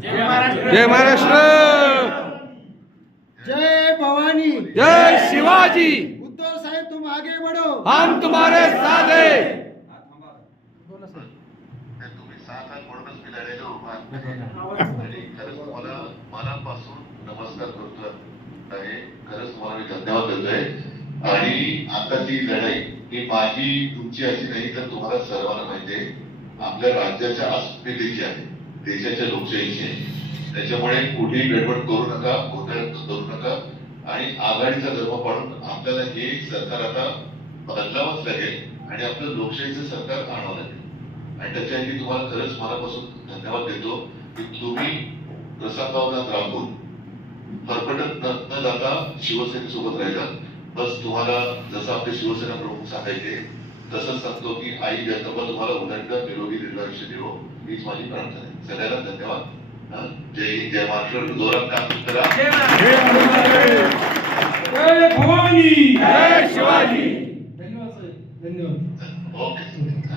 जय महाराष्ट्र. जय भवानी. जय शिवाजी. उद्धव साहेब तुम आगे बढ़ो. हम तुम्हारे साथ हैं. नाही, तुम्ही साथ आहात म्हणूनच मी लढायला उभा आहे. आणि खरंच तुम्हाला मनापासून नमस्कार करतोय. आहे खरंच तुम्हाला मी धन्यवाद देतोय. आणि आता ती लढाई ही माझी तुमची अशी नाही तर तुम्हाला सर्वांना माहिती आहे आपल्या राज्याच्या अस्मितेची आहे देशाच्या लोकशाहीची आहे. त्याच्यामुळे कुठेही गडबड करू नका गोंधळ करू नका आणि आघाडीचा धर्म पाडून आपल्याला हे सरकार आता बदलावंच लागेल आणि आपलं लोकशाहीचं सरकार आणावं लागेल. आणि त्याच्यासाठी तुम्हाला खरंच मनापासून धन्यवाद देतो की तुम्ही प्रसादावनात राबून फरफटत न न जाता शिवसेनेसोबत राहिला बस तुम्हाला जसं आपले शिवसेना प्रमुख सांगायचे तसंच सांगतो की आई जगदंबा तुम्हाला उदंड निरोगी दीर्घ आयुष्य देवो हीच माझी प्रार्थना आहे. सगळ्यांना धन्यवाद? जय हिंद जय महाराष्ट्र. जोरात काम करा. जय भवानी. धन्यवाद धन्यवाद. ओके.